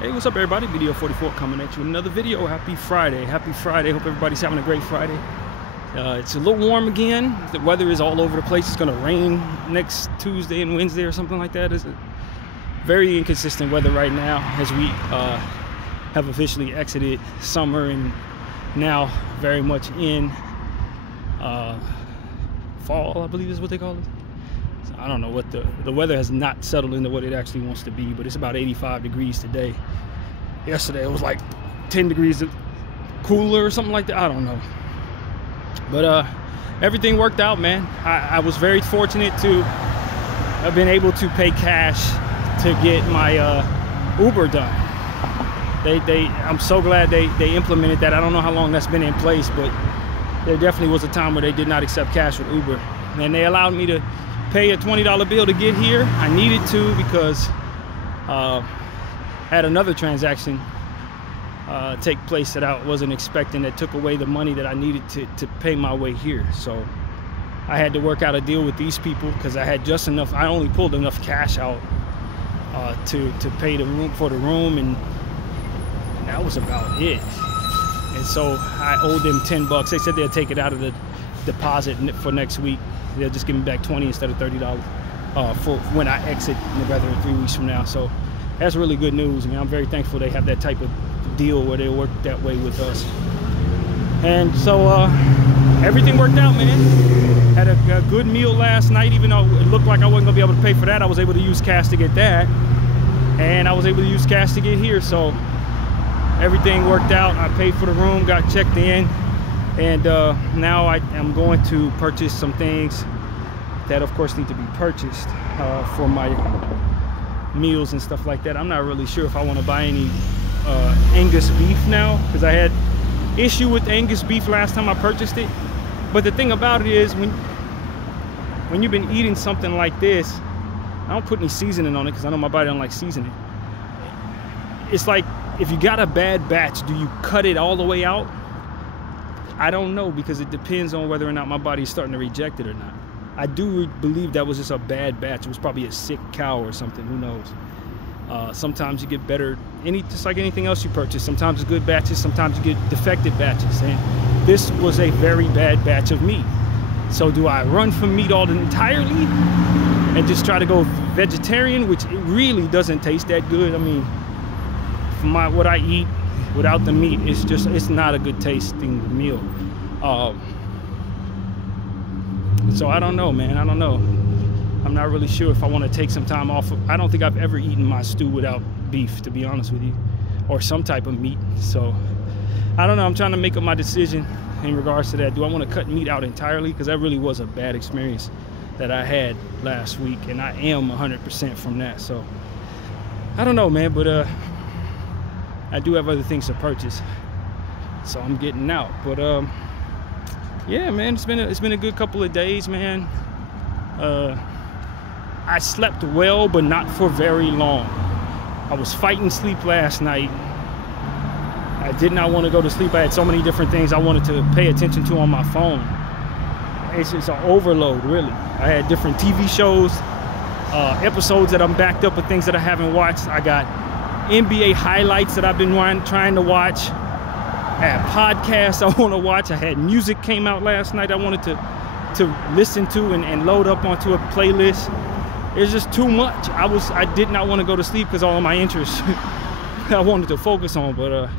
Hey, what's up everybody? Bdf 44 coming at you with another video. Happy Friday. Happy Friday. Hope everybody's having a great Friday. It's a little warm again. The weather is all over the place. It's going to rain next Tuesday and Wednesday or something like that. It's very inconsistent weather right now as we have officially exited summer and now very much in fall, I believe is what they call it. I don't know what the weather has not settled into what it actually wants to be, but it's about 85 degrees today. Yesterday it was like 10 degrees cooler or something like that. I don't know. But everything worked out, man. I was very fortunate to have been able to pay cash to get my Uber done. I'm so glad they implemented that. I don't know how long that's been in place, but there definitely was a time where they did not accept cash with Uber. And they allowed me to pay a $20 bill to get here. I needed to because I had another transaction take place that I wasn't expecting that took away the money that I needed to pay my way here. So I had to work out a deal with these people because I had just enough. I only pulled enough cash out to pay the room, and that was about it. And so I owed them $10. They said they'll take it out of the deposit for next week. They'll just give me back $20 instead of $30 for when I exit Nevada in 3 weeks from now. So that's really good news. I mean, I'm very thankful they have that type of deal where they work that way with us. And so everything worked out, man. Had a good meal last night, even though it looked like I wasn't gonna be able to pay for that. I was able to use cash to get that, and I was able to use cash to get here. So everything worked out. I paid for the room, got checked in. And now I am going to purchase some things that of course need to be purchased for my meals and stuff like that. I'm not really sure if I want to buy any Angus beef now, because I had issue with Angus beef last time I purchased it. But the thing about it is when you've been eating something like this, I don't put any seasoning on it because I know my body don't like seasoning. It's like, if you got a bad batch, do you cut it all the way out? I don't know, because it depends on whether or not my body is starting to reject it or not. I do believe that was just a bad batch. It was probably a sick cow or something, who knows. Sometimes you get better, just like anything else you purchase. Sometimes it's good batches, sometimes you get defective batches. And this was a very bad batch of meat. So do I run from meat entirely and just try to go vegetarian, which it really doesn't taste that good? I mean, from what I eat without the meat, it's not a good tasting meal. So I don't know, man. I don't know. I'm not really sure if I want to take some time off. I don't think I've ever eaten my stew without beef, to be honest with you, or some type of meat. So I don't know. I'm trying to make up my decision in regards to that. Do I want to cut meat out entirely? Because that really was a bad experience that I had last week, and I am 100% from that. So I don't know, man. But I do have other things to purchase, so I'm getting out. But yeah, man, it's been a good couple of days, man. I slept well, but not for very long. I was fighting sleep last night. I did not want to go to sleep. I had so many different things I wanted to pay attention to on my phone. It's just an overload, really. I had different TV shows, episodes that I'm backed up with, things that I haven't watched. I got NBA highlights that I've been trying to watch. I had podcasts I want to watch. I had music came out last night I wanted to listen to and load up onto a playlist. It's just too much. I did not want to go to sleep because all of my interests I wanted to focus on. But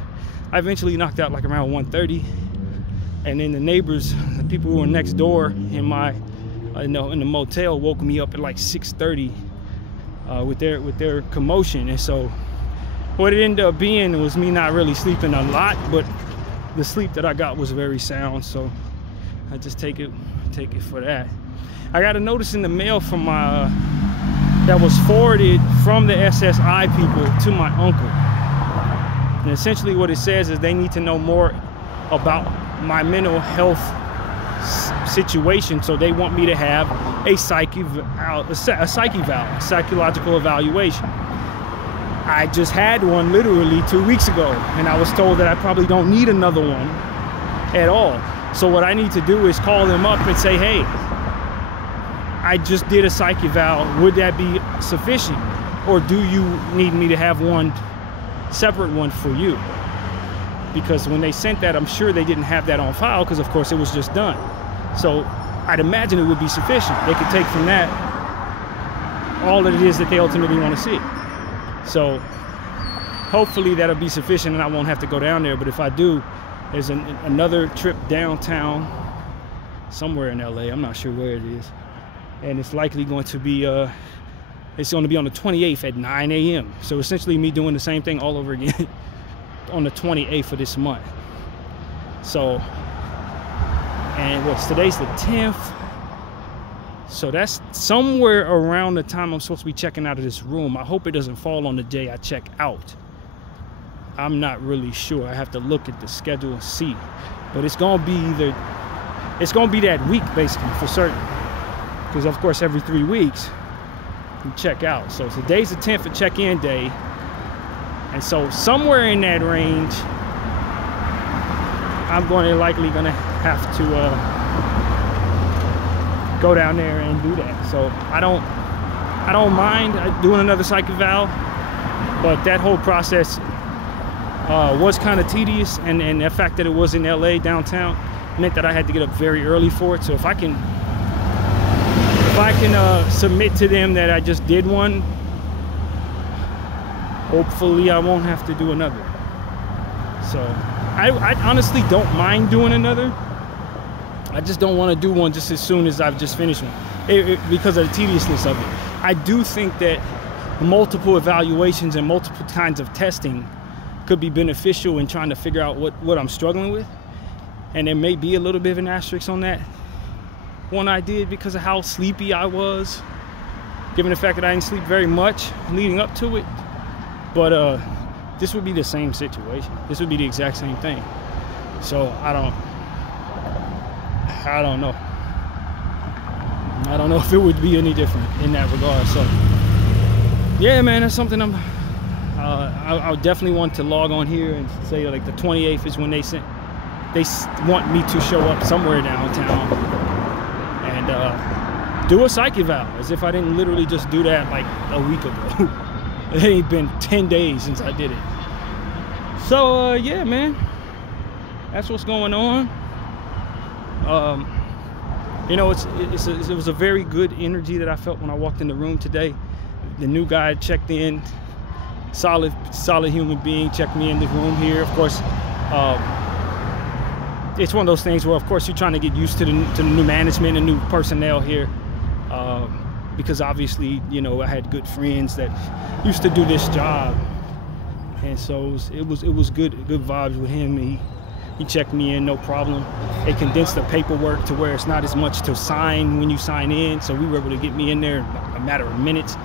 I eventually knocked out like around 1:30, and then the neighbors, the people who were next door in the motel, woke me up at like 6:30 with their commotion. And so what it ended up being was me not really sleeping a lot, but the sleep that I got was very sound. So I just take it for that. I got a notice in the mail from that was forwarded from the SSI people to my uncle. And essentially what it says is they need to know more about my mental health situation, so they want me to have a psychological evaluation. I just had one literally 2 weeks ago, and I was told that I probably don't need another one at all. So what I need to do is call them up and say, hey, I just did a psych eval. Would that be sufficient? Or do you need me to have one separate one for you. Because when they sent that, I'm sure they didn't have that on file because, of course, it was just done. So I'd imagine it would be sufficient. They could take from that all that it is that they ultimately want to see. So hopefully that'll be sufficient and I won't have to go down there. But if I do, there's another trip downtown somewhere in LA. I'm not sure where it is. And it's likely going to be, it's going to be on the 28th at 9 a.m. So essentially me doing the same thing all over again on the 28th of this month. So, and today's the 10th. So that's somewhere around the time I'm supposed to be checking out of this room. I hope it doesn't fall on the day I check out. I'm not really sure. I have to look at the schedule and see. But it's going to be it's going to be that week basically for certain. Because of course every 3 weeks you check out. So today's the 10th for check-in day. And so somewhere in that range, I'm likely gonna have to go down there and do that. So I don't mind doing another psych eval, but that whole process was kind of tedious, and the fact that it was in LA downtown meant that I had to get up very early for it. So if I can submit to them that I just did one, hopefully I won't have to do another. So I honestly don't mind doing another. I just don't want to do one just as soon as I've just finished one because of the tediousness of it. I do think that multiple evaluations and multiple kinds of testing could be beneficial in trying to figure out what I'm struggling with. And there may be a little bit of an asterisk on that one I did because of how sleepy I was, given the fact that I didn't sleep very much leading up to it. But this would be the same situation. This would be the exact same thing. So I don't know. I don't know if it would be any different in that regard. So yeah, man, that's something I definitely want to log on here and say like the 28th is when they want me to show up somewhere downtown and do a psych eval, as if I didn't literally just do that like a week ago. It ain't been 10 days since I did it. So yeah, man, that's what's going on. You know, it was a very good energy that I felt when I walked in the room today. The new guy checked in, solid human being, checked me in the room here. Of course, it's one of those things where, of course, you're trying to get used to the new management and new personnel here. Because obviously, you know, I had good friends that used to do this job, and so it was good vibes with him. He checked me in, no problem. They condensed the paperwork to where it's not as much to sign when you sign in, so we were able to get me in there in a matter of minutes.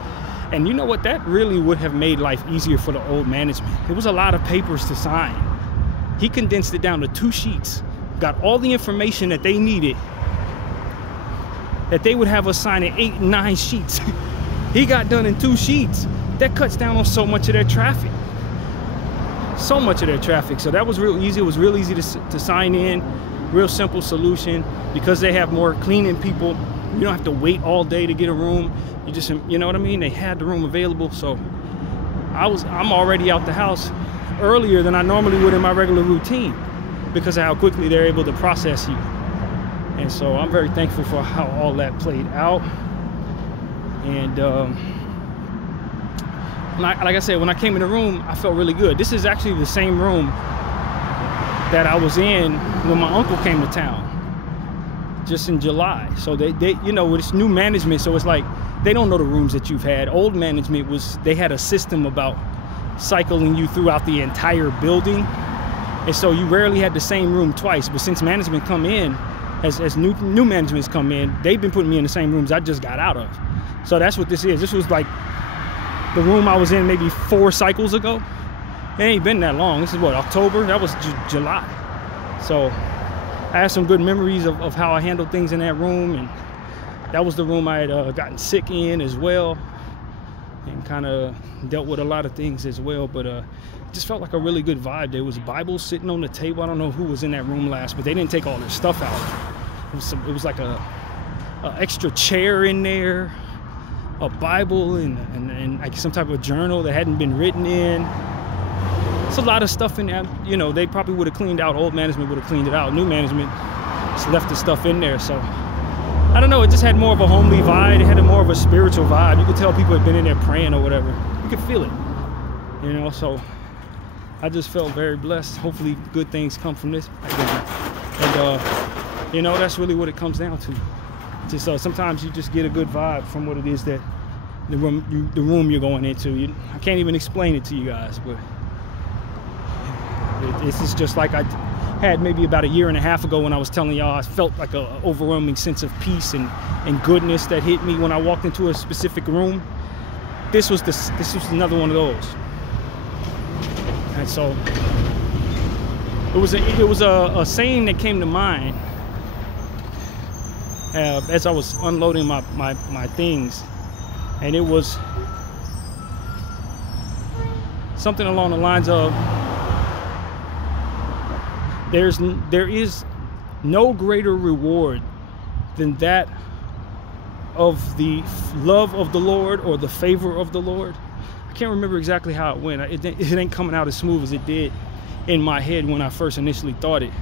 And you know what? That really would have made life easier for the old management. It was a lot of papers to sign. He condensed it down to 2 sheets, got all the information that they needed, that they would have us sign in 8 and 9 sheets. He got done in 2 sheets. That cuts down on so much of their traffic. So much of their traffic. So that was real easy. It was real easy to sign in. Real simple solution. Because they have more cleaning people, you don't have to wait all day to get a room. You just, you know what I mean? They had the room available. So I'm already out the house earlier than I normally would in my regular routine because of how quickly they're able to process you. And so I'm very thankful for how all that played out. And like I said, when I came in the room, I felt really good. This is actually the same room that I was in when my uncle came to town, just in July. So they you know, with this new management, so it's like they don't know the rooms that you've had. Old management they had a system about cycling you throughout the entire building, and so you rarely had the same room twice. But since management come in, as new management's come in, they've been putting me in the same rooms I just got out of. So that's what this is. This was like the room I was in maybe 4 cycles ago. It ain't been that long. This is what, October? That was July. So I have some good memories of how I handled things in that room, and that was the room I had gotten sick in as well, and kind of dealt with a lot of things as well. But it just felt like a really good vibe. There was Bibles sitting on the table. I don't know who was in that room last, but they didn't take all their stuff out. It was like a extra chair in there, a Bible, and like some type of journal that hadn't been written in. It's a lot of stuff in there. You know, they probably would have cleaned out. Old management would have cleaned it out. New management just left the stuff in there. So I don't know. It just had more of a homely vibe. It had more of a spiritual vibe. You could tell people had been in there praying or whatever. You could feel it. You know, so I just felt very blessed. Hopefully good things come from this. And you know, that's really what it comes down to. Just sometimes you just get a good vibe from what it is that the room you're going into. I can't even explain it to you guys, but it's just like I had maybe about a year and a half ago when I was telling y'all I felt like an overwhelming sense of peace and goodness that hit me when I walked into a specific room. This was another one of those. And so it was a saying that came to mind as I was unloading my things, and it was something along the lines of, there is no greater reward than that of the love of the Lord or the favor of the Lord. I can't remember exactly how it went. It ain't coming out as smooth as it did in my head when I first initially thought it.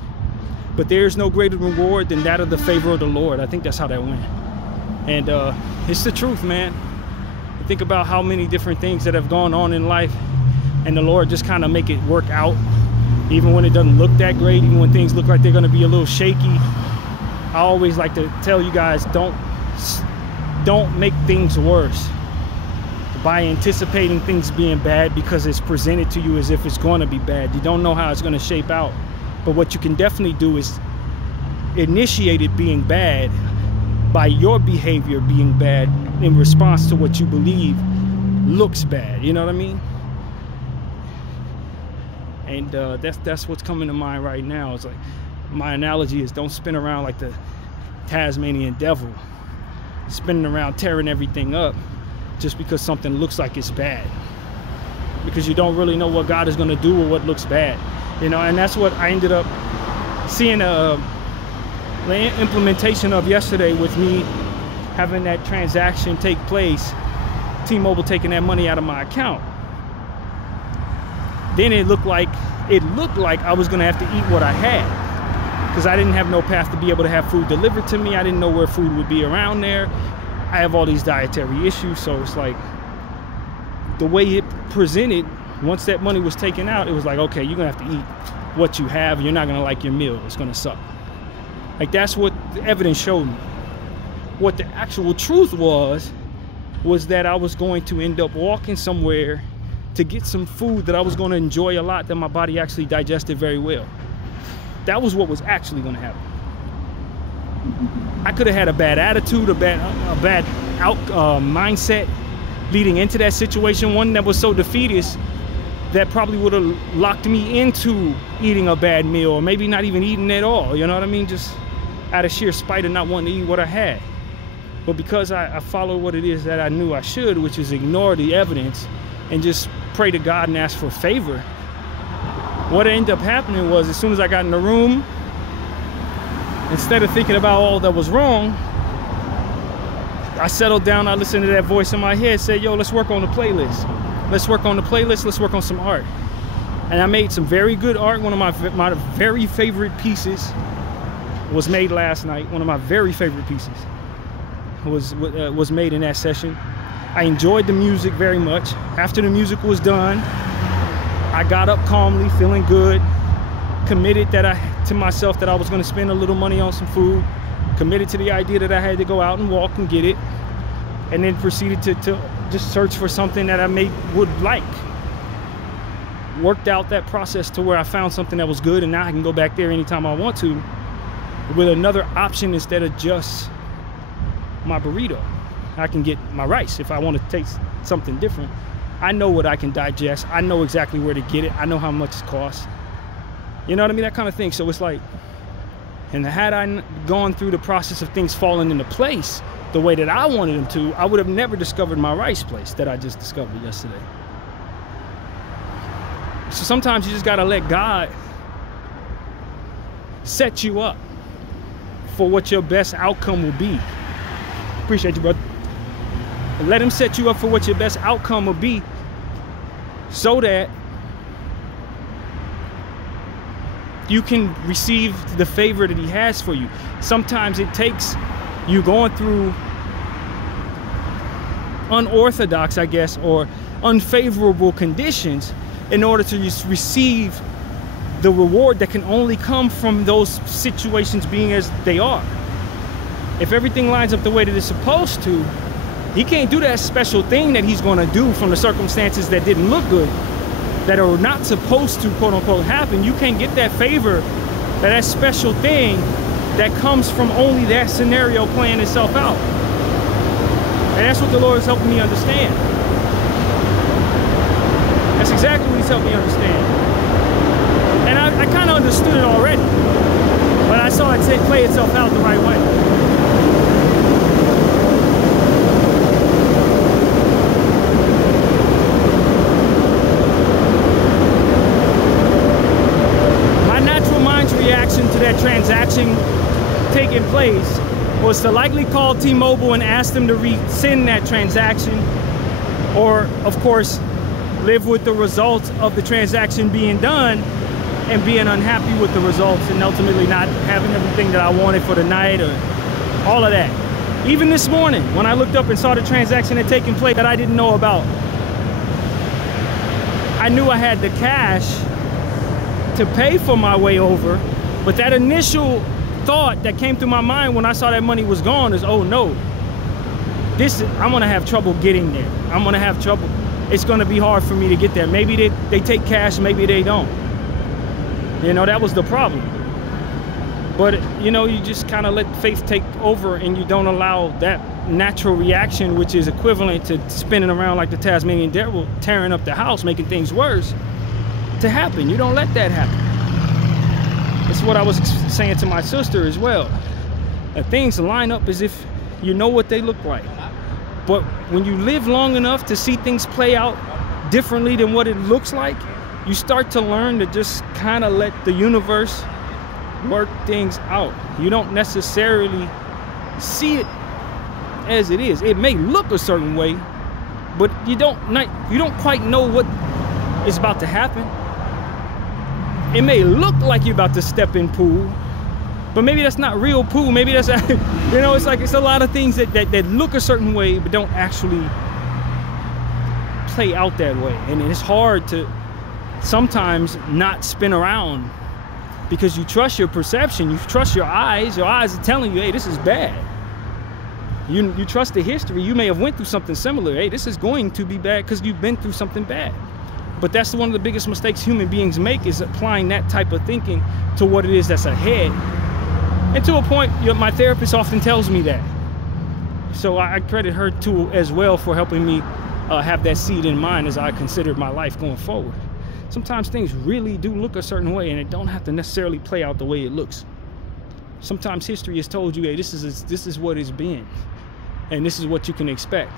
But there's no greater reward than that of the favor of the Lord. I think that's how that went. And it's the truth, man. Think about how many different things that have gone on in life, and the Lord just kind of make it work out, even when it doesn't look that great, even when things look like they're going to be a little shaky. I always like to tell you guys, don't make things worse by anticipating things being bad because it's presented to you as if it's going to be bad. You don't know how it's going to shape out. But what you can definitely do is initiate it being bad by your behavior being bad in response to what you believe looks bad. You know what I mean? And that's what's coming to mind right now. It's like, my analogy is, don't spin around like the Tasmanian devil, spinning around tearing everything up just because something looks like it's bad, because you don't really know what God is going to do with what looks bad. You know, and that's what I ended up seeing the implementation of yesterday, with me having that transaction take place, T-Mobile taking that money out of my account. Then it looked like I was gonna have to eat what I had, because I didn't have no path to be able to have food delivered to me. I didn't know where food would be around there. I have all these dietary issues, so it's like, the way it presented, once that money was taken out, it was like, okay, you're gonna have to eat what you have. You're not gonna like your meal. It's gonna suck. Like, that's what the evidence showed me. What the actual truth was that I was going to end up walking somewhere to get some food that I was gonna enjoy a lot, that my body actually digested very well. That was what was actually gonna happen. I could have had a bad attitude, a bad mindset leading into that situation, one that was so defeatist that probably would have locked me into eating a bad meal, or maybe not even eating at all. You know what I mean? Just out of sheer spite of not wanting to eat what I had. But because I followed what it is that I knew I should, which is ignore the evidence and just pray to God and ask for favor, what ended up happening was, as soon as I got in the room, instead of thinking about all that was wrong, I settled down. I listened to that voice in my head, said, yo, let's work on the playlist. Let's work on the playlist. Let's work on some art. And I made some very good art. One of my very favorite pieces was made last night. One of my very favorite pieces was made in that session. I enjoyed the music very much. After the music was done, I got up calmly, feeling good, committed to myself that I was going to spend a little money on some food, committed to the idea that I had to go out and walk and get it, and then proceeded to just search for something that I would like. Worked out that process to where I found something that was good, and now I can go back there anytime I want to with another option instead of just my burrito. I can get my rice if I want to taste something different. I know what I can digest. I know exactly where to get it. I know how much it costs. You know what I mean? That kind of thing. So it's like, and had I gone through the process of things falling into place the way that I wanted them to, I would have never discovered my rice place that I just discovered yesterday. So sometimes you just got to let God set you up for what your best outcome will be. Appreciate you, brother. Let him set you up for what your best outcome will be, so that you can receive the favor that he has for you. Sometimes it takes you going through unorthodox, I guess, or unfavorable conditions in order to receive the reward that can only come from those situations being as they are. If everything lines up the way that it's supposed to, he can't do that special thing that he's going to do from the circumstances that didn't look good, that are not supposed to, quote unquote, happen. You can't get that favor, that special thing that comes from only that scenario playing itself out. And that's what the Lord is helping me understand. That's exactly what he's helping me understand. And I kind of understood it already, but I saw it play itself out the right way. Reaction to that transaction taking place was to likely call T-Mobile and ask them to rescind that transaction, or of course live with the results of the transaction being done and being unhappy with the results and ultimately not having everything that I wanted for the night, or all of that. Even this morning when I looked up and saw the transaction had taken place that I didn't know about, I knew I had the cash to pay for my way over, but that initial thought that came through my mind when I saw that money was gone is, oh no, I'm gonna have trouble getting there. I'm gonna have trouble. It's gonna be hard for me to get there. Maybe they take cash, maybe they don't. You know, that was the problem. But you know, you just kind of let faith take over and you don't allow that natural reaction, which is equivalent to spinning around like the Tasmanian devil, tearing up the house, making things worse, to happen. You don't let that happen. It's what I was saying to my sister as well. Things line up as if you know what they look like. But when you live long enough to see things play out differently than what it looks like, you start to learn to just kind of let the universe work things out. You don't necessarily see it as it is. It may look a certain way, but you don't quite know what is about to happen. It may look like you're about to step in pool, but maybe that's not real pool. Maybe that's, you know, it's a lot of things that look a certain way, but don't actually play out that way. And it's hard to sometimes not spin around because you trust your perception. You trust your eyes. Your eyes are telling you, hey, this is bad. You trust the history. You may have went through something similar. Hey, this is going to be bad because you've been through something bad. But that's one of the biggest mistakes human beings make, is applying that type of thinking to what it is that's ahead. And to a point, my therapist often tells me that. So I credit her too as well for helping me have that seed in mind as I consider my life going forward. Sometimes things really do look a certain way and it don't have to necessarily play out the way it looks. Sometimes history has told you, hey, this is what it's been and this is what you can expect.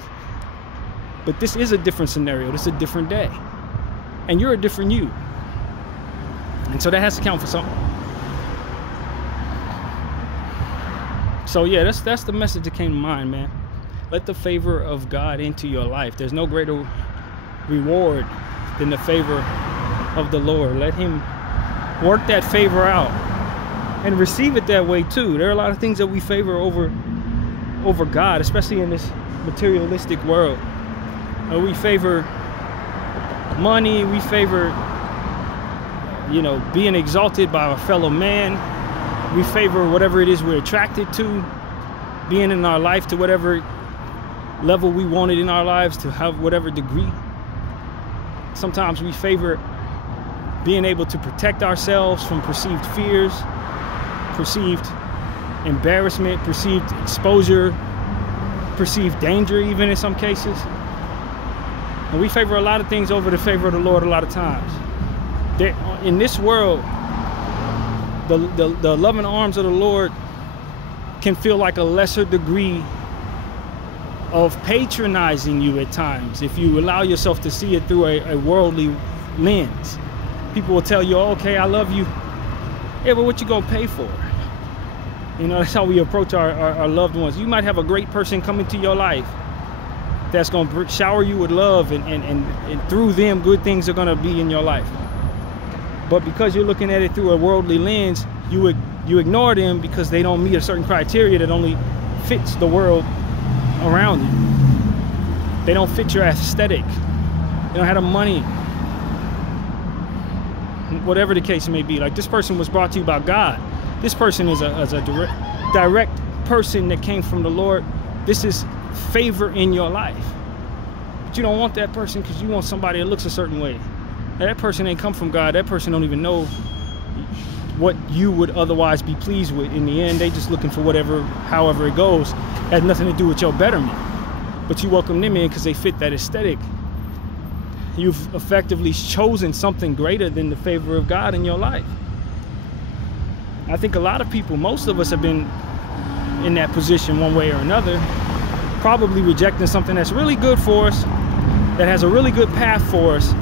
But this is a different scenario. This is a different day. And you're a different you. And so that has to count for something. So yeah, that's the message that came to mind, man. Let the favor of God into your life. There's no greater reward than the favor of the Lord. Let him work that favor out and receive it that way too. There are a lot of things that we favor over God, especially in this materialistic world. We favor money, we favor, you know, being exalted by a fellow man. We favor whatever it is we're attracted to, being in our life to whatever level we want it in our lives, to have whatever degree. Sometimes we favor being able to protect ourselves from perceived fears, perceived embarrassment, perceived exposure, perceived danger even in some cases. And we favor a lot of things over the favor of the Lord a lot of times. In this world, the loving arms of the Lord can feel like a lesser degree of patronizing you at times if you allow yourself to see it through a worldly lens. People will tell you, oh, okay, I love you. Yeah, but what you gonna pay for? You know, that's how we approach our loved ones. You might have a great person come into your life that's going to shower you with love, and through them, good things are going to be in your life. But because you're looking at it through a worldly lens, you ignore them because they don't meet a certain criteria that only fits the world around you. They don't fit your aesthetic. They don't have the money. Whatever the case may be. Like, this person was brought to you by God. This person is a direct person that came from the Lord. This is favor in your life. But you don't want that person because you want somebody that looks a certain way. Now, that person ain't come from God. That person don't even know what you would otherwise be pleased with. In the end, they just looking for however it goes. It has nothing to do with your betterment. But you welcome them in because they fit that aesthetic. You've effectively chosen something greater than the favor of God in your life. I think a lot of people, most of us, have been in that position one way or another, probably rejecting something that's really good for us, that has a really good path for us,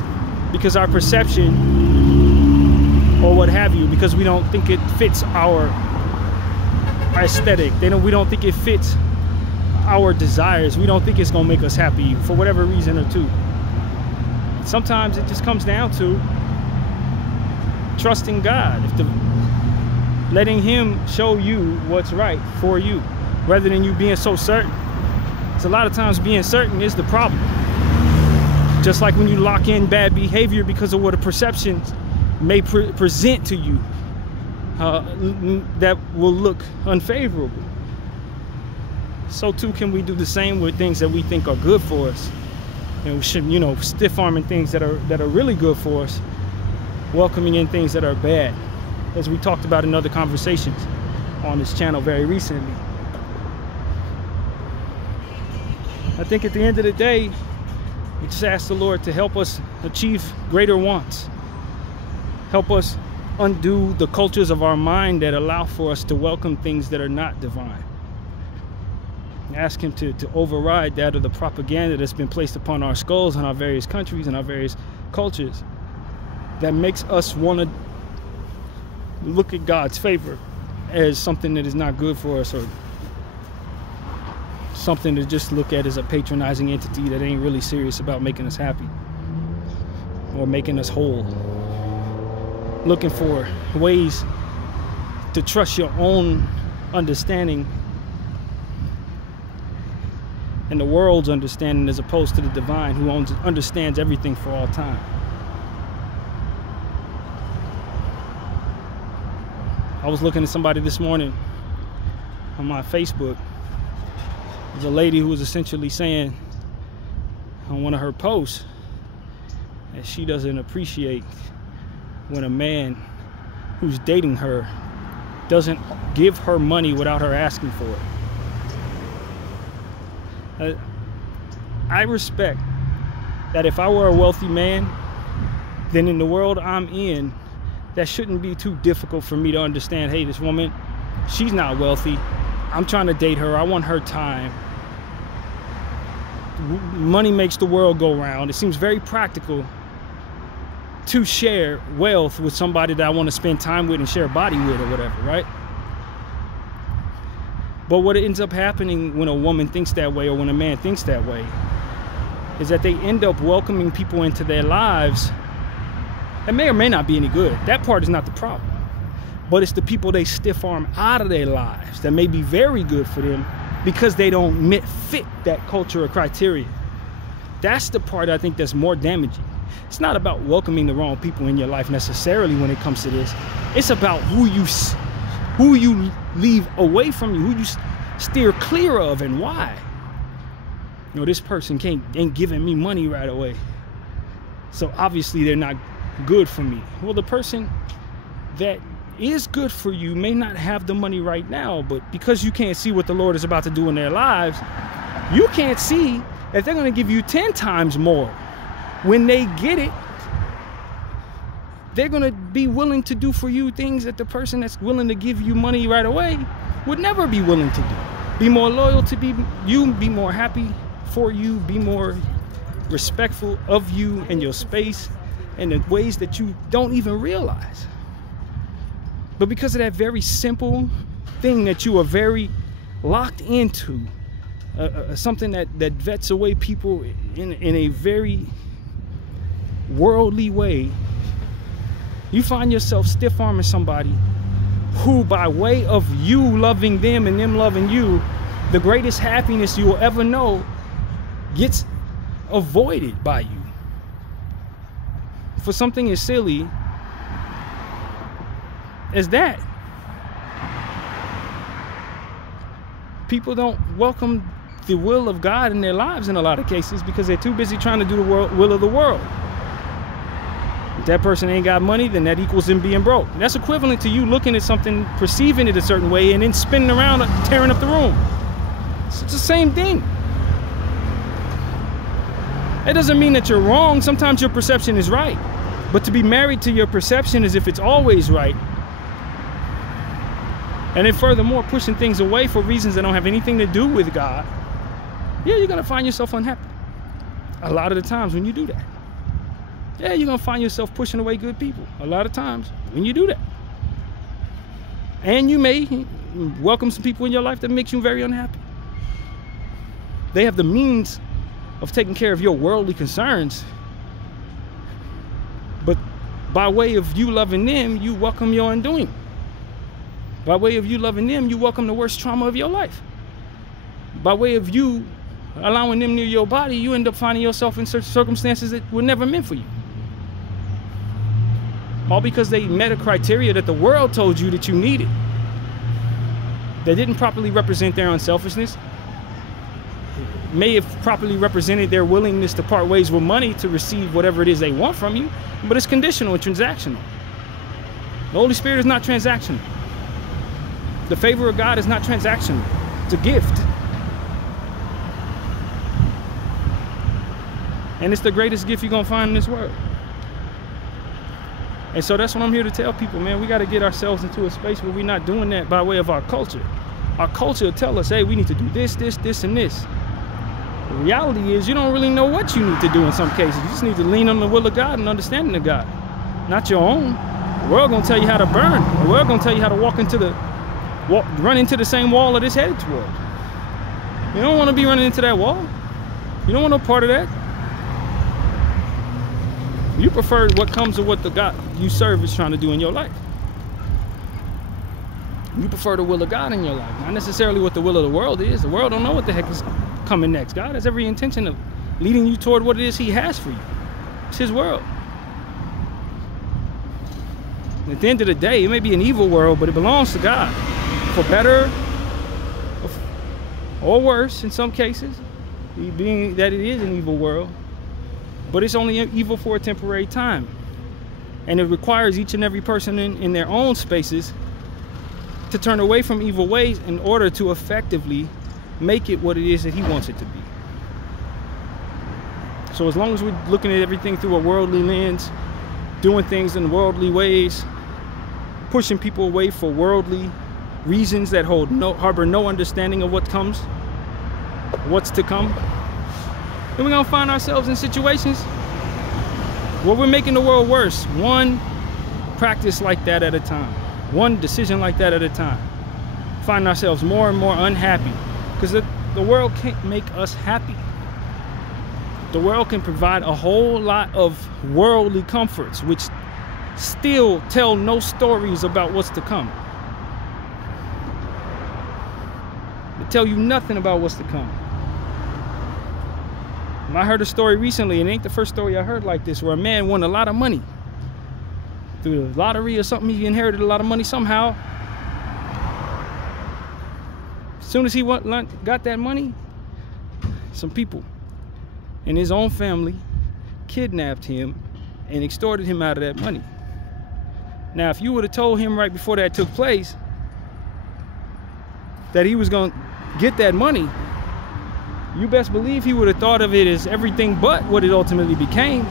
because our perception or what have you, because we don't think it fits our aesthetic. We don't think it fits our desires. We don't think it's gonna make us happy for whatever reason or two. Sometimes it just comes down to trusting God, letting Him show you what's right for you, rather than you being so certain. So a lot of times being certain is the problem. Just like when you lock in bad behavior because of what a perception may present to you that will look unfavorable. So too can we do the same with things that we think are good for us. And we should, stiff-arming things that are really good for us, welcoming in things that are bad, as we talked about in other conversations on this channel very recently. I think at the end of the day, we just ask the Lord to help us achieve greater wants. Help us undo the cultures of our mind that allow for us to welcome things that are not divine. Ask Him to override that of the propaganda that's been placed upon our skulls in our various countries and our various cultures that makes us want to look at God's favor as something that is not good for us, or something to just look at as a patronizing entity that ain't really serious about making us happy or making us whole. Looking for ways to trust your own understanding and the world's understanding as opposed to the divine, who understands everything for all time. I was looking at somebody this morning on my Facebook. There's a lady who was essentially saying on one of her posts that she doesn't appreciate when a man who's dating her doesn't give her money without her asking for it. I respect that if I were a wealthy man, then in the world I'm in, that shouldn't be too difficult for me to understand, hey, this woman, she's not wealthy. I'm trying to date her. I want her time. Money makes the world go round. It seems very practical to share wealth with somebody that I want to spend time with and share a body with or whatever, right? But what ends up happening when a woman thinks that way, or when a man thinks that way, is that they end up welcoming people into their lives that may or may not be any good. That part is not the problem. But it's the people they stiff arm out of their lives that may be very good for them because they don't fit that culture or criteria. That's the part I think that's more damaging. It's not about welcoming the wrong people in your life necessarily when it comes to this. It's about who you leave away from you, who you steer clear of, and why. This person ain't giving me money right away, so obviously they're not good for me. Well, the person that is good for you may not have the money right now, but because you can't see what the Lord is about to do in their lives, you can't see that they're going to give you 10 times more. When they get it, they're going to be willing to do for you things that the person that's willing to give you money right away would never be willing to do. Be more loyal to you, be more happy for you, be more respectful of you and your space in the ways that you don't even realize. But because of that very simple thing that you are very locked into, something that vets away people in a very worldly way, You find yourself stiff-arming somebody who, by way of you loving them and them loving you, the greatest happiness you will ever know gets avoided by you. For something as silly as that. People don't welcome the will of God in their lives in a lot of cases because they're too busy trying to do the will of the world. If that person ain't got money, then that equals them being broke. That's equivalent to you looking at something, perceiving it a certain way, and then spinning around, tearing up the room. It's the same thing. It doesn't mean that you're wrong. Sometimes your perception is right. But to be married to your perception as if it's always right, and then furthermore pushing things away for reasons that don't have anything to do with God, yeah, you're gonna find yourself unhappy a lot of the times when you do that. Yeah, you're gonna find yourself pushing away good people a lot of times when you do that. And you may welcome some people in your life that makes you very unhappy. They have the means of taking care of your worldly concerns, but by way of you loving them, you welcome your undoing. By way of you loving them, you welcome the worst trauma of your life. By way of you allowing them near your body, you end up finding yourself in certain circumstances that were never meant for you. All because they met a criteria that the world told you that you needed. They didn't properly represent their unselfishness. May have properly represented their willingness to part ways with money to receive whatever it is they want from you, but it's conditional and transactional. The Holy Spirit is not transactional. The favor of God is not transactional. It's a gift. And it's the greatest gift you're going to find in this world. And so that's what I'm here to tell people, man. We got to get ourselves into a space where we're not doing that by way of our culture. Our culture will tell us, hey, we need to do this, this, this, and this. The reality is you don't really know what you need to do in some cases. You just need to lean on the will of God and understanding of God, not your own. The world going to tell you how to burn. The world going to tell you how to run into the same wall that it's headed toward. You don't want to be running into that wall. You don't want no part of that. You prefer what comes of what the God you serve is trying to do in your life. You prefer the will of God in your life, not necessarily what the will of the world is. The world don't know what the heck is coming next. God has every intention of leading you toward what it is He has for you. It's His world. At the end of the day, it may be an evil world, but it belongs to God. For better or worse in some cases, being that it is an evil world, but it's only evil for a temporary time. And it requires each and every person in their own spaces to turn away from evil ways in order to effectively make it what it is that He wants it to be. So as long as we're looking at everything through a worldly lens, doing things in worldly ways, pushing people away for worldly reasons that harbor no understanding of what's to come, then we're gonna find ourselves in situations where we're making the world worse, one practice like that at a time, one decision like that at a time. Find ourselves more and more unhappy because the world can't make us happy. The world can provide a whole lot of worldly comforts which still tell no stories about what's to come. They tell you nothing about what's to come. And I heard a story recently, and it ain't the first story I heard like this, where a man won a lot of money through the lottery or something. He inherited a lot of money somehow. As soon as he got that money, some people in his own family kidnapped him and extorted him out of that money. Now, if you would have told him right before that took place that he was going to get that money, you best believe he would have thought of it as everything but what it ultimately became.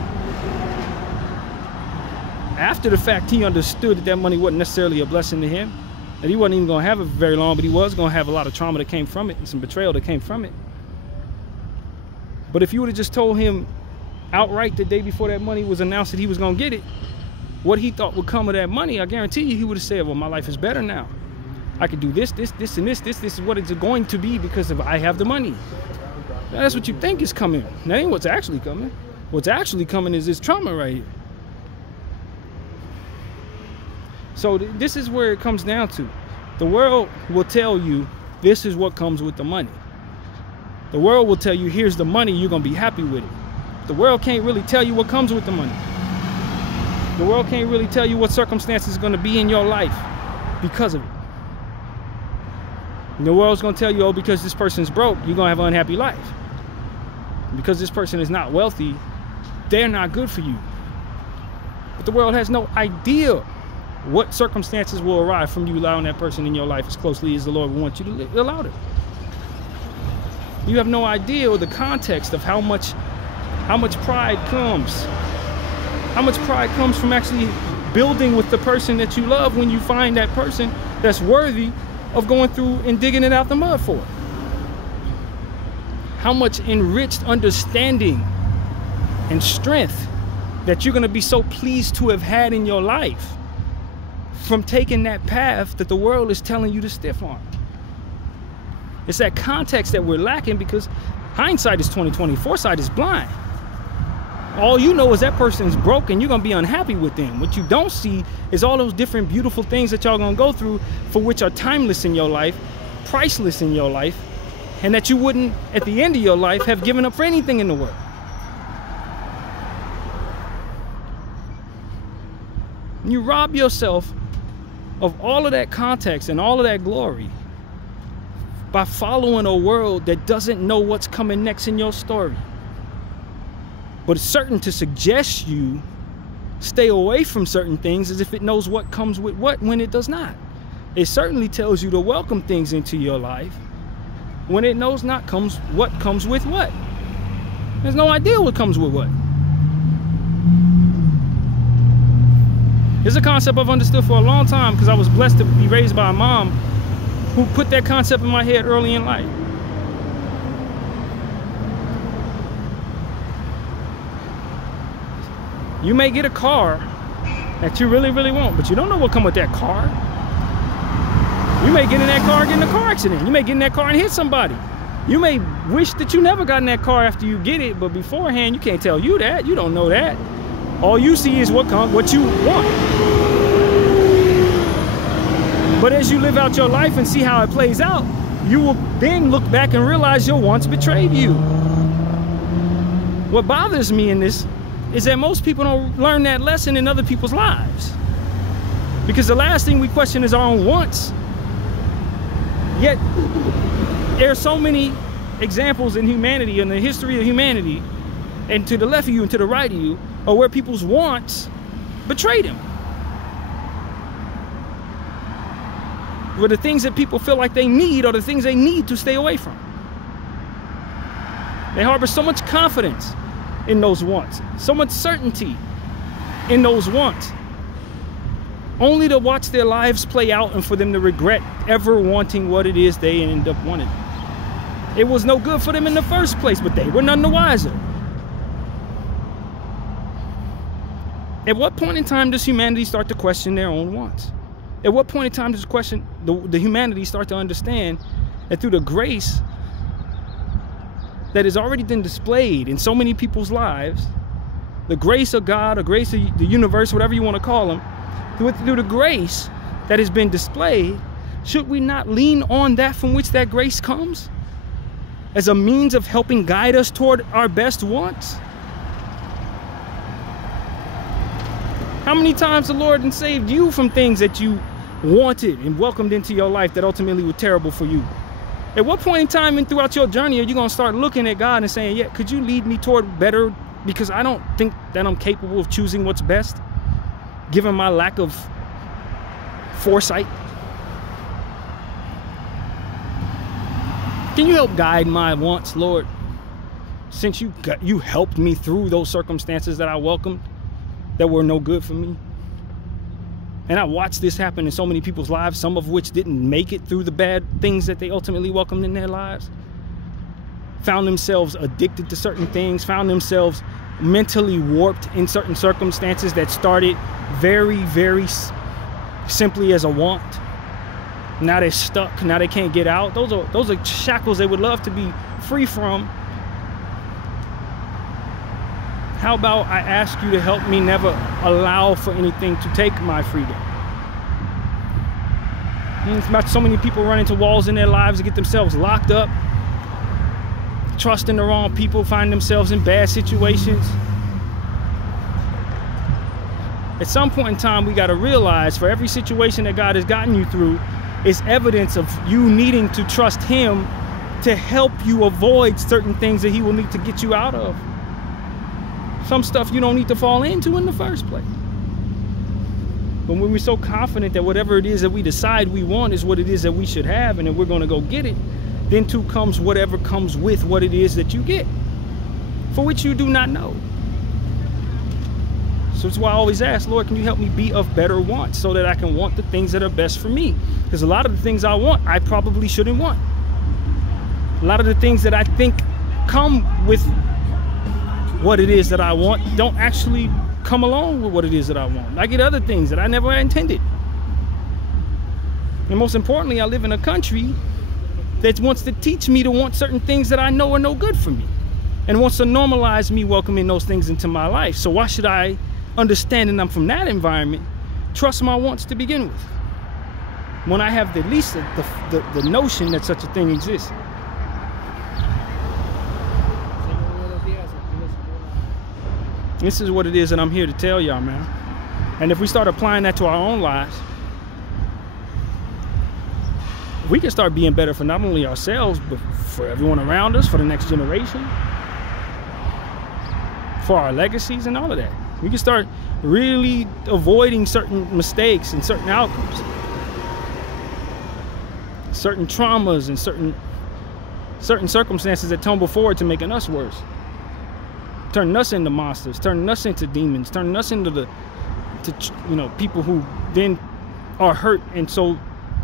After the fact, he understood that money wasn't necessarily a blessing to him, that he wasn't even going to have it for very long, but he was going to have a lot of trauma that came from it and some betrayal that came from it. But if you would have just told him outright the day before that money was announced that he was going to get it, what he thought would come of that money, I guarantee you he would have said, well, my life is better now. I could do this, this, this, and this. This is what it's going to be because I have the money. Now, that's what you think is coming. That ain't what's actually coming. What's actually coming is this trauma right here. So this is where it comes down to. The world will tell you this is what comes with the money. The world will tell you here's the money, you're going to be happy with it. The world can't really tell you what comes with the money. The world can't really tell you what circumstances are going to be in your life because of it. And the world's going to tell you, oh, because this person's broke, you're going to have an unhappy life. Because this person is not wealthy, they're not good for you. But the world has no idea what circumstances will arrive from you allowing that person in your life as closely as the Lord wants you to allow it. You have no idea the context of how much pride comes. How much pride comes from actually building with the person that you love when you find that person that's worthy of going through and digging it out the mud for it. How much enriched understanding and strength that you're going to be so pleased to have had in your life from taking that path that the world is telling you to stiff arm. It's that context that we're lacking, because hindsight is 20/20, foresight is blind. All you know is that person's broken, you're going to be unhappy with them. What you don't see is all those different beautiful things that y'all going to go through, for which are timeless in your life, priceless in your life, and that you wouldn't, at the end of your life, have given up for anything in the world. You rob yourself of all of that context and all of that glory by following a world that doesn't know what's coming next in your story. But it's certain to suggest you stay away from certain things as if it knows what comes with what when it does not. It certainly tells you to welcome things into your life when it knows not what comes with what. There's no idea what comes with what. It's a concept I've understood for a long time, because I was blessed to be raised by a mom who put that concept in my head early in life. You may get a car that you really, really want, but you don't know what comes with that car. You may get in that car and get in a car accident. You may get in that car and hit somebody. You may wish that you never got in that car after you get it, but beforehand, you can't tell you that. You don't know that. All you see is what you want. But as you live out your life and see how it plays out, you will then look back and realize your wants betrayed you. What bothers me in this is that most people don't learn that lesson in other people's lives. Because the last thing we question is our own wants. Yet, there are so many examples in humanity, in the history of humanity, and to the left of you and to the right of you, or where people's wants betrayed them. Where the things that people feel like they need are the things they need to stay away from. They harbor so much confidence in those wants, so much certainty in those wants, only to watch their lives play out and for them to regret ever wanting what it is they end up wanting. It was no good for them in the first place, but they were none the wiser. At what point in time does humanity start to question their own wants? At what point in time does the humanity start to understand that through the grace that has already been displayed in so many people's lives, the grace of God, or grace of the universe, whatever you want to call them, through the grace that has been displayed, should we not lean on that from which that grace comes as a means of helping guide us toward our best wants? How many times the Lord has saved you from things that you wanted and welcomed into your life that ultimately were terrible for you? At what point in time and throughout your journey are you going to start looking at God and saying, yeah, could you lead me toward better, because I don't think that I'm capable of choosing what's best, given my lack of foresight? Can you help guide my wants, Lord? Since you helped me through those circumstances that I welcomed, that were no good for me. And I watched this happen in so many people's lives, some of which didn't make it through the bad things that they ultimately welcomed in their lives. Found themselves addicted to certain things, found themselves mentally warped in certain circumstances that started very, very simply as a want. Now they're stuck, now they can't get out. Those are shackles they would love to be free from. How about I ask you to help me never allow for anything to take my freedom? It's about so many people run into walls in their lives to get themselves locked up, trusting the wrong people, find themselves in bad situations. At some point in time, we got to realize for every situation that God has gotten you through is evidence of you needing to trust him to help you avoid certain things that he will need to get you out of. Some stuff you don't need to fall into in the first place. But when we're so confident that whatever it is that we decide we want is what it is that we should have, and then we're going to go get it, then too comes whatever comes with what it is that you get, for which you do not know. So that's why I always ask, Lord, can you help me be of better wants so that I can want the things that are best for me? Because a lot of the things I want, I probably shouldn't want. A lot of the things that I think come with what it is that I want don't actually come along with what it is that I want. I get other things that I never intended. And most importantly, I live in a country that wants to teach me to want certain things that I know are no good for me, and wants to normalize me welcoming those things into my life. So why should I, understanding I'm from that environment, trust my wants to begin with, when I have at least the notion that such a thing exists? This is what it is that I'm here to tell y'all, man. And if we start applying that to our own lives, we can start being better for not only ourselves, but for everyone around us, for the next generation, for our legacies and all of that. We can start really avoiding certain mistakes and certain outcomes, certain traumas and certain circumstances that tumble forward to making us worse, turning us into monsters, turning us into demons, turning us into people who then are hurt and so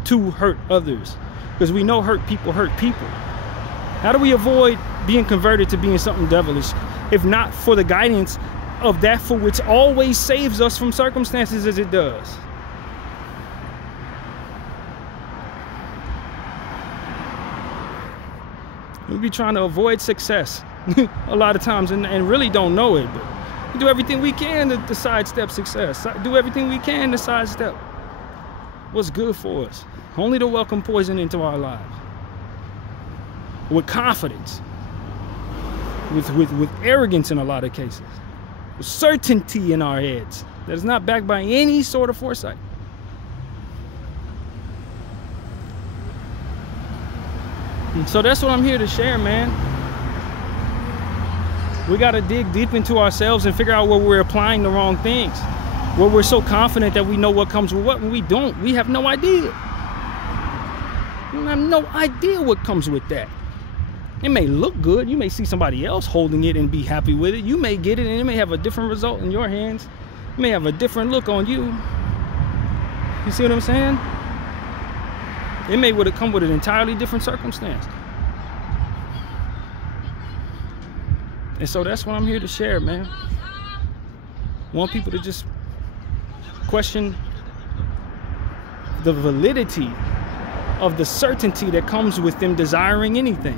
to hurt others, because we know hurt people hurt people. How do we avoid being converted to being something devilish, if not for the guidance of that for which always saves us from circumstances as it does? We be trying to avoid success a lot of times and really don't know it, but we do everything we can to sidestep success, do everything we can to sidestep what's good for us, only to welcome poison into our lives with confidence, with arrogance in a lot of cases, with certainty in our heads that is not backed by any sort of foresight. And so that's what I'm here to share, man. We got to dig deep into ourselves and figure out where we're applying the wrong things, where we're so confident that we know what comes with what, when we don't. We have no idea. We have no idea what comes with that. It may look good. You may see somebody else holding it and be happy with it. You may get it and it may have a different result in your hands. It may have a different look on you. You see what I'm saying? It may would have come with an entirely different circumstance. And so that's what I'm here to share, man. I want people to just question the validity of the certainty that comes with them desiring anything.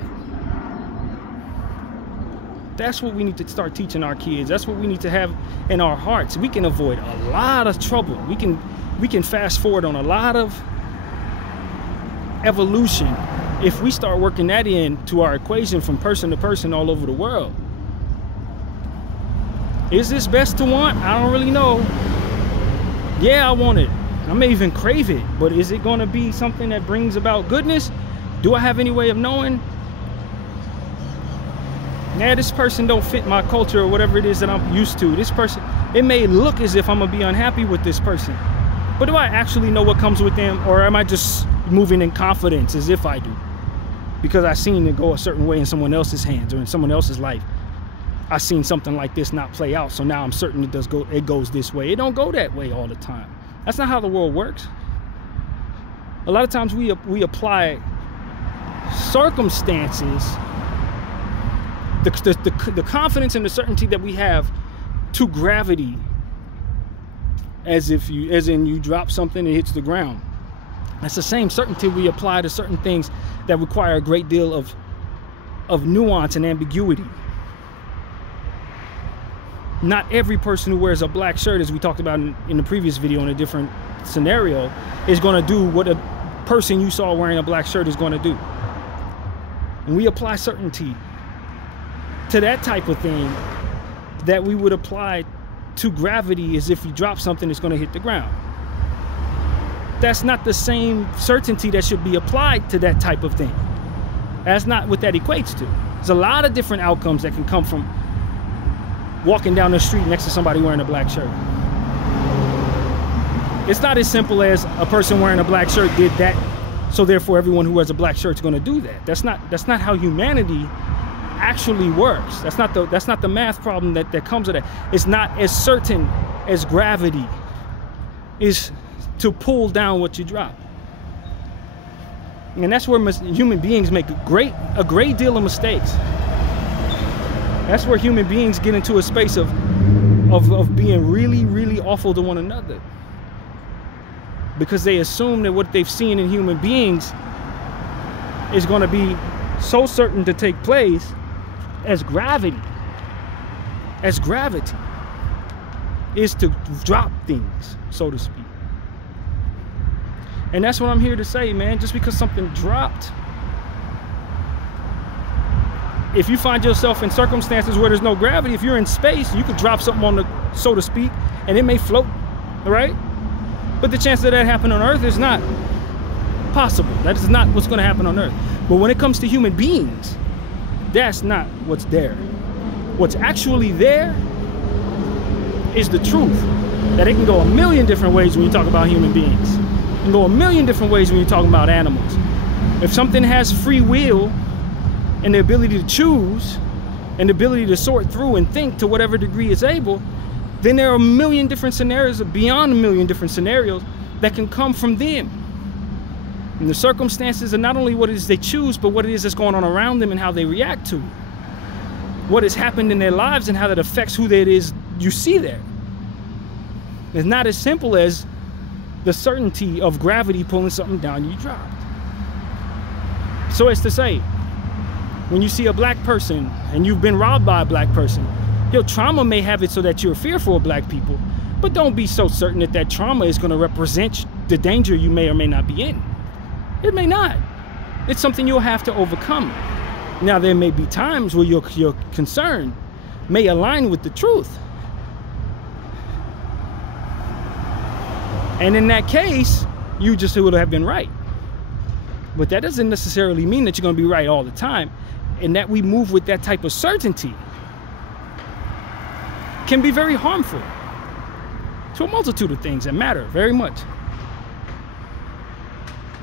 That's what we need to start teaching our kids. That's what we need to have in our hearts. We can avoid a lot of trouble. We can fast forward on a lot of evolution if we start working that into our equation from person to person all over the world. Is this best to want? I don't really know. Yeah, I want it. I may even crave it, but is it going to be something that brings about goodness? Do I have any way of knowing? Nah, this person don't fit my culture or whatever it is that I'm used to. This person, it may look as if I'm gonna be unhappy with this person, but do I actually know what comes with them, or am I just moving in confidence as if I do? Because I've seen it go a certain way in someone else's hands or in someone else's life. I've seen something like this not play out, so now I'm certain it goes this way. It don't go that way all the time. That's not how the world works. A lot of times we apply circumstances, the confidence and the certainty that we have, to gravity, as in you drop something and it hits the ground. That's the same certainty we apply to certain things that require a great deal of nuance and ambiguity. Not every person who wears a black shirt, as we talked about in the previous video in a different scenario, is going to do what a person you saw wearing a black shirt is going to do. And we apply certainty to that type of thing that we would apply to gravity, as if you drop something, it's going to hit the ground. That's not the same certainty that should be applied to that type of thing. That's not what that equates to. There's a lot of different outcomes that can come from walking down the street next to somebody wearing a black shirt. It's not as simple as a person wearing a black shirt did that, so therefore everyone who wears a black shirt is going to do that. That's not how humanity actually works. That's not the math problem that comes with it. It's not as certain as gravity is to pull down what you drop. And that's where human beings make a great deal of mistakes. That's where human beings get into a space of being really, really awful to one another. Because they assume that what they've seen in human beings is going to be so certain to take place as gravity. As gravity is to drop things, so to speak. And that's what I'm here to say, man. Just because something dropped, if you find yourself in circumstances where there's no gravity, if you're in space, you could drop something on the, so to speak, and it may float, right? But the chance of that happening on Earth is not possible. That is not what's going to happen on Earth. But when it comes to human beings, that's not what's there. What's actually there is the truth that it can go a million different ways when you talk about human beings. It can go a million different ways when you're talking about animals. If something has free will and the ability to choose and the ability to sort through and think to whatever degree it's able, then there are a million different scenarios, beyond a million different scenarios, that can come from them. And the circumstances are not only what it is they choose, but what it is that's going on around them and how they react to it. What has happened in their lives and how that affects who it is you see there. It's not as simple as the certainty of gravity pulling something down you dropped. So as to say, when you see a black person and you've been robbed by a black person, your trauma may have it so that you're fearful of black people, but don't be so certain that that trauma is going to represent the danger you may or may not be in. It may not. It's something you'll have to overcome. Now, there may be times where your concern may align with the truth. And in that case, you just would have been right. But that doesn't necessarily mean that you're going to be right all the time. And that we move with that type of certainty can be very harmful to a multitude of things that matter very much.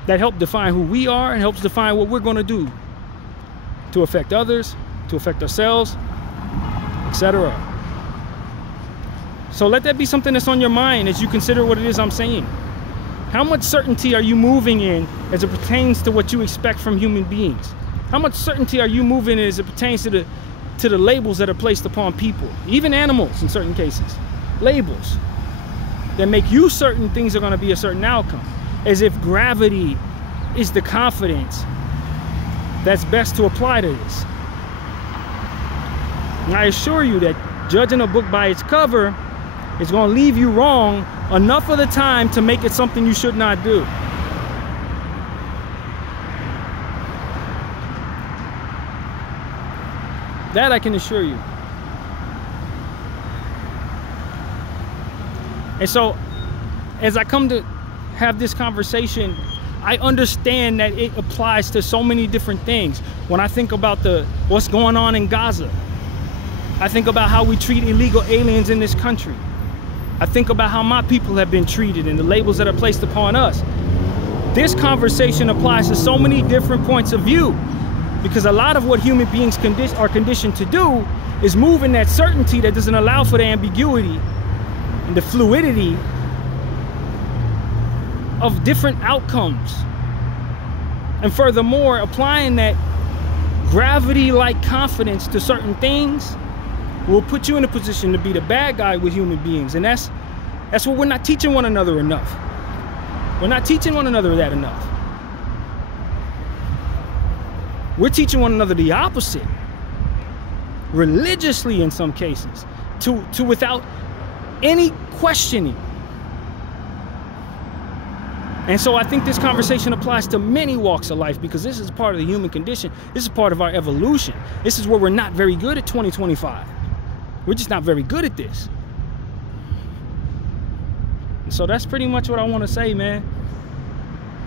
That help define who we are and helps define what we're going to do to affect others, to affect ourselves, etc. So let that be something that's on your mind as you consider what it is I'm saying. How much certainty are you moving in as it pertains to what you expect from human beings? How much certainty are you moving in as it pertains to the labels that are placed upon people, even animals in certain cases? Labels that make you certain things are going to be a certain outcome, as if gravity is the confidence that's best to apply to this. And I assure you that judging a book by its cover is going to leave you wrong enough of the time to make it something you should not do. That I can assure you. And so, as I come to have this conversation, I understand that it applies to so many different things. When I think about what's going on in Gaza, I think about how we treat illegal aliens in this country. I think about how my people have been treated and the labels that are placed upon us. This conversation applies to so many different points of view, because a lot of what human beings are conditioned to do is move in that certainty that doesn't allow for the ambiguity and the fluidity of different outcomes. And furthermore, applying that gravity-like confidence to certain things will put you in a position to be the bad guy with human beings. And that's what we're not teaching one another enough. We're not teaching one another that enough. We're teaching one another the opposite, religiously in some cases, to without any questioning. And so I think this conversation applies to many walks of life, because this is part of the human condition. This is part of our evolution. This is where we're not very good at 2025. We're just not very good at this. And so that's pretty much what I want to say, man.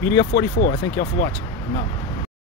Bdf 44, I thank y'all for watching. I'm out.